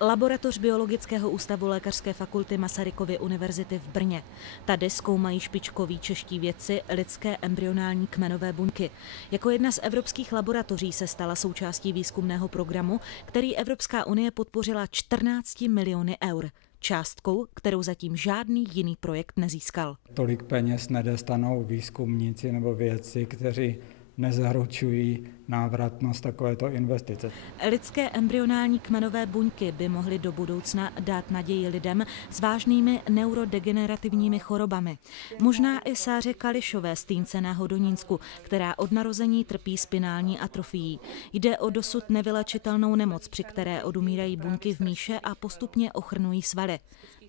Laboratoř Biologického ústavu Lékařské fakulty Masarykovy univerzity v Brně. Tady zkoumají špičkoví čeští vědci lidské embryonální kmenové buňky. Jako jedna z evropských laboratoří se stala součástí výzkumného programu, který Evropská unie podpořila 14 miliony eur. Částkou, kterou zatím žádný jiný projekt nezískal. Tolik peněz nedostanou výzkumníci nebo vědci, kteří nezaručují návratnost takovéto investice. Lidské embryonální kmenové buňky by mohly do budoucna dát naději lidem s vážnými neurodegenerativními chorobami. Možná i Sáře Kališové z Týnce na Hodonínsku, která od narození trpí spinální atrofií. Jde o dosud nevylečitelnou nemoc, při které odumírají buňky v míše a postupně ochrnují svaly.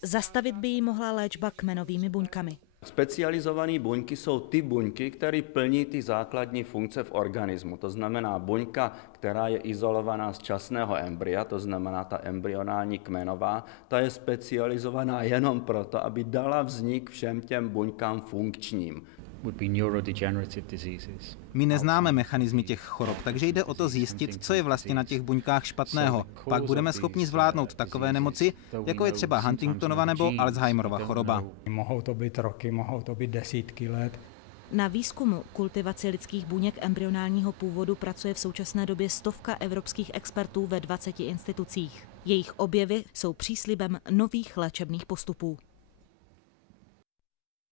Zastavit by jí mohla léčba kmenovými buňkami. Specializované buňky jsou ty buňky, které plní ty základní funkce v organismu. To znamená buňka, která je izolovaná z časného embrya, to znamená ta embryonální kmenová, ta je specializovaná jenom proto, aby dala vznik všem těm buňkám funkčním. My neznáme mechanismy těch chorob, takže jde o to zjistit, co je vlastně na těch buňkách špatného. Pak budeme schopni zvládnout takové nemoci, jako je třeba Huntingtonova nebo Alzheimerova choroba. Mohou to být roky, mohou to být desítky let. Na výzkumu kultivaci lidských buněk embryonálního původu pracuje v současné době stovka evropských expertů ve 20 institucích. Jejich objevy jsou příslibem nových léčebných postupů.